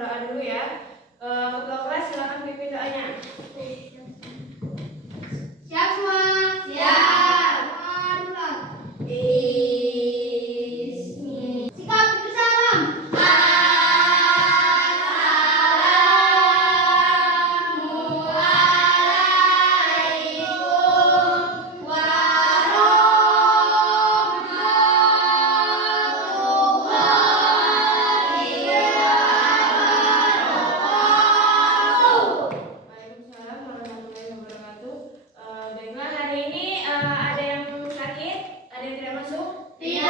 berdoa dulu ya. Ketua kelas silakan pimpin doanya. Siap semua? Siap. Sikap bersalam. Assalamualaikum warahmatullahi wabarakatuh. Waalaikumsalam warahmatullahi wabarakatuh. Baiklah, hari ini ada yang sakit? Ada yang tidak masuk? Tidak.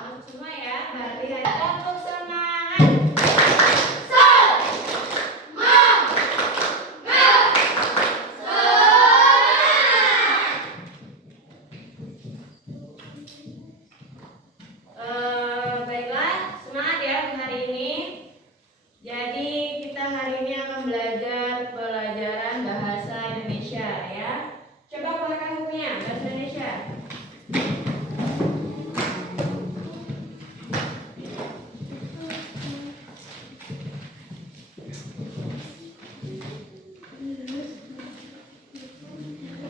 Masuk semua ya. Berarti hari untuk semangat. Baiklah, semangat ya untuk hari ini. Jadi kita hari ini akan belajar pelajaran bahasa Indonesia ya. Coba keluarkan bukunya bahasa Indonesia.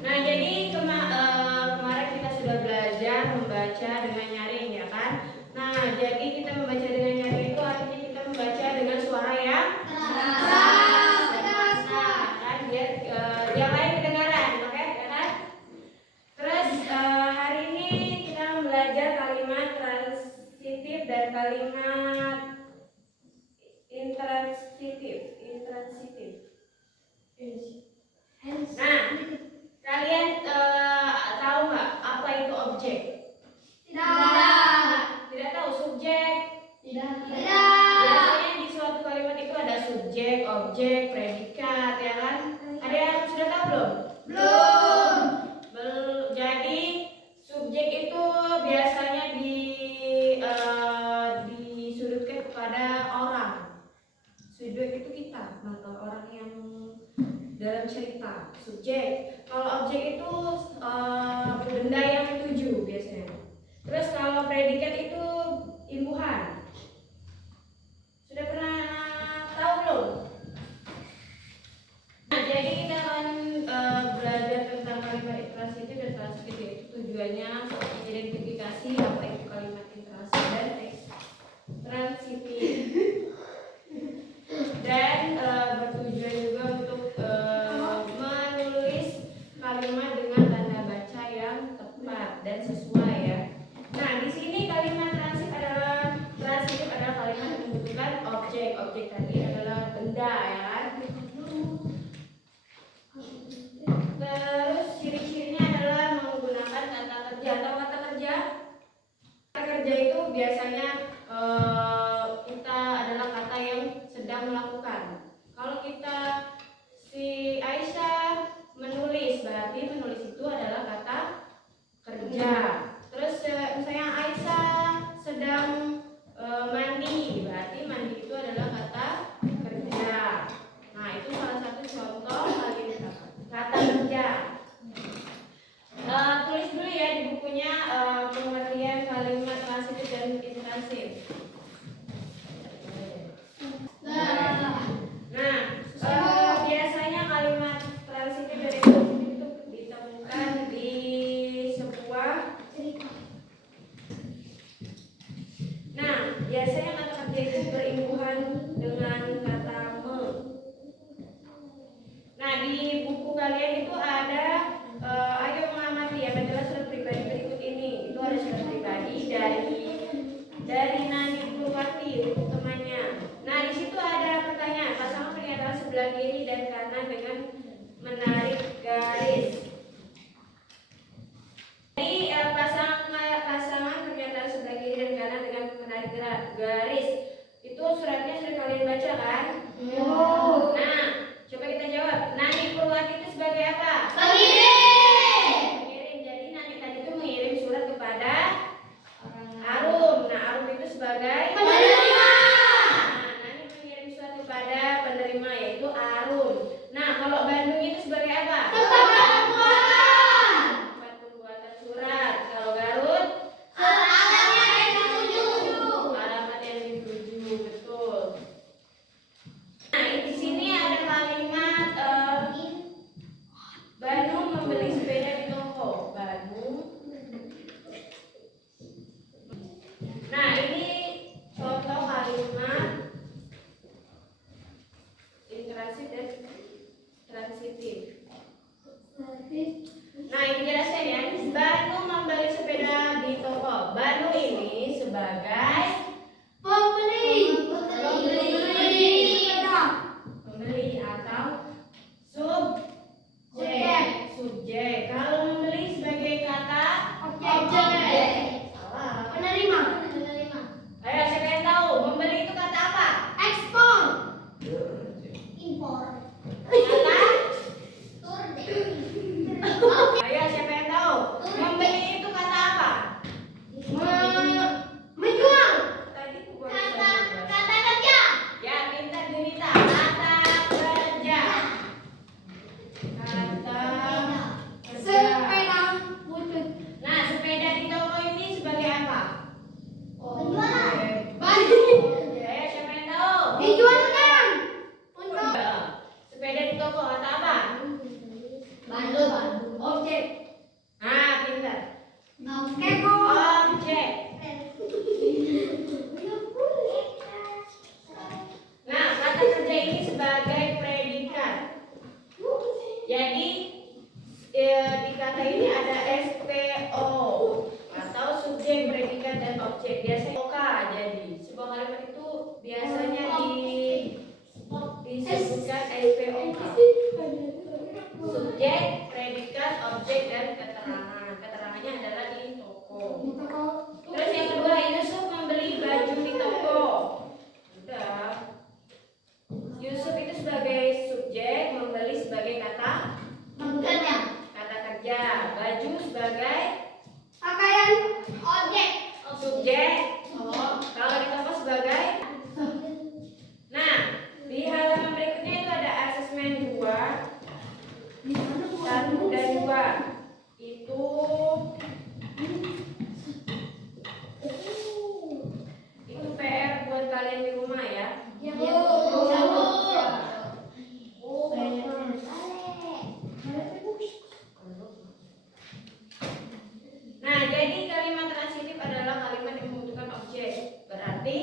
Nah, jadi kemarin kita sudah belajar membaca dengan nyaring ya kan. Nah, jadi kita membaca dengan nyaring itu artinya kita membaca dengan suara yang keras, kan biar yang lain kedengaran, oke ya kan? Terus hari ini kita belajar kalimat transitif dan kalimat intransitif. Nah, kalian tahu nggak apa itu objek? Tidak tahu subjek. Biasanya di suatu kalimat itu ada subjek, objek, predikat, ya kan? Ada yang sudah tahu belum? Jadi subjek itu biasanya disudutkan kepada orang. Subjek itu kita, atau orang yang dalam cerita. Subjek. Kalau objek itu benda yang dituju biasanya. Terus kalau predikat itu imbuhan. Sudah pernah tahu belum? Nah, jadi kita akan belajar tentang kalimat intransitif dan transitif, yaitu tujuannya mengidentifikasi apa itu kalimat intransitif dan transitif. Dan bertujuan juga untuk menulis kalimat dengan tanda baca yang tepat dan sesuai ya. Nah, di sini kalimat transitif adalah kalimat yang membutuhkan objek. Objek tadi adalah benda ya kan. Terus ciri-cirinya adalah menggunakan kata kerja. Atau kata kerja? Kata kerja itu biasanya kita adalah kata yang sedang melakukan. Kalau kita si Aisyah menulis, berarti menulis itu adalah kata kerja. Terus misalnya Aisyah sedang mandi, berarti mandi itu adalah kata kerja. Nah, itu salah satu contoh kata kerja. Tulis dulu ya di bukunya pengertian kalimat transitif dan intransif. Nah, biasanya kalimat transitif dan intransif itu ditemukan di sebuah. Nah, biasanya kata kerja itu berimbuhan dengan kata me. Nah, di buku kalian itu ada ayo mengamati ya, adalah surat pribadi berikut ini. Itu ada surat pribadi dari Nani Purwati untuk temannya. Nah, di situ ada pertanyaan, pasangan pernyataan sebelah kiri dan kanan dengan menarik garis. Jadi pasangan pernyataan sebelah kiri dan kanan dengan menarik garis. Itu suratnya sudah kalian baca kan? Nah, coba kita jawab. Nani Purwati itu sebagai apa? Pengirim. Jadi Nani tadi itu mengirim surat kepada Arum. Nah, Arum itu sebagai penerima. Nah, Nani mengirim surat kepada penerima yaitu Arum. Nah, kalau Bandung itu sebagai apa? Tempat pembuatan surat. Kalau Garut? Alamat yang dituju. Betul. Dijual kan? Sepeda di toko kata apa? Bantu. Objek. Nah, pintar. Oke kok. Objek. Nah, kata kerja ini sebagai predikat. Jadi di kata ini ada SPO atau subjek, predikat, dan objek. Biasanya OK. Jadi sebuah kalimat itu biasanya disebutkan SPOK. Subjek, predikat, objek, dan keterangan. Keterangannya adalah di toko. Terus yang kedua, Yusuf membeli baju di toko. Udah. Yusuf itu sebagai subjek, membeli sebagai kata kerja, baju sebagai Pakaian. Objek. subjek, kalau di toko sebagai. Nah, di halaman berikutnya itu ada asesmen 2, 1 dan 2. Itu PR buat kalian di rumah ya. Nah, jadi kalimat transitif adalah kalimat yang membutuhkan objek. Berarti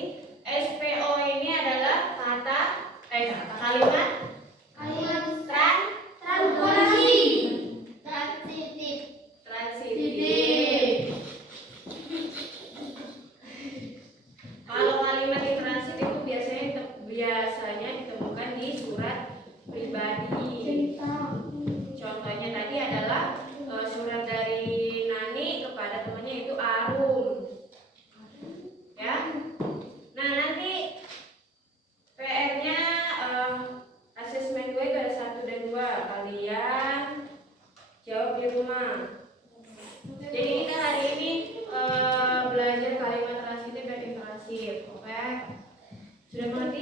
SPO ini adalah kalimat transitif. Kalau kalimat intransitif itu biasanya ditemukan di surat pribadi. Contohnya tadi adalah surat dari Nani kepada temannya itu Arum. Ya. Nah, nanti PR-nya asesmen gue itu ada 1 dan 2. Kalian jawab di rumah. Jadi kita hari ini belajar kalimat transitif dan intransif. Oke? Sudah mengerti?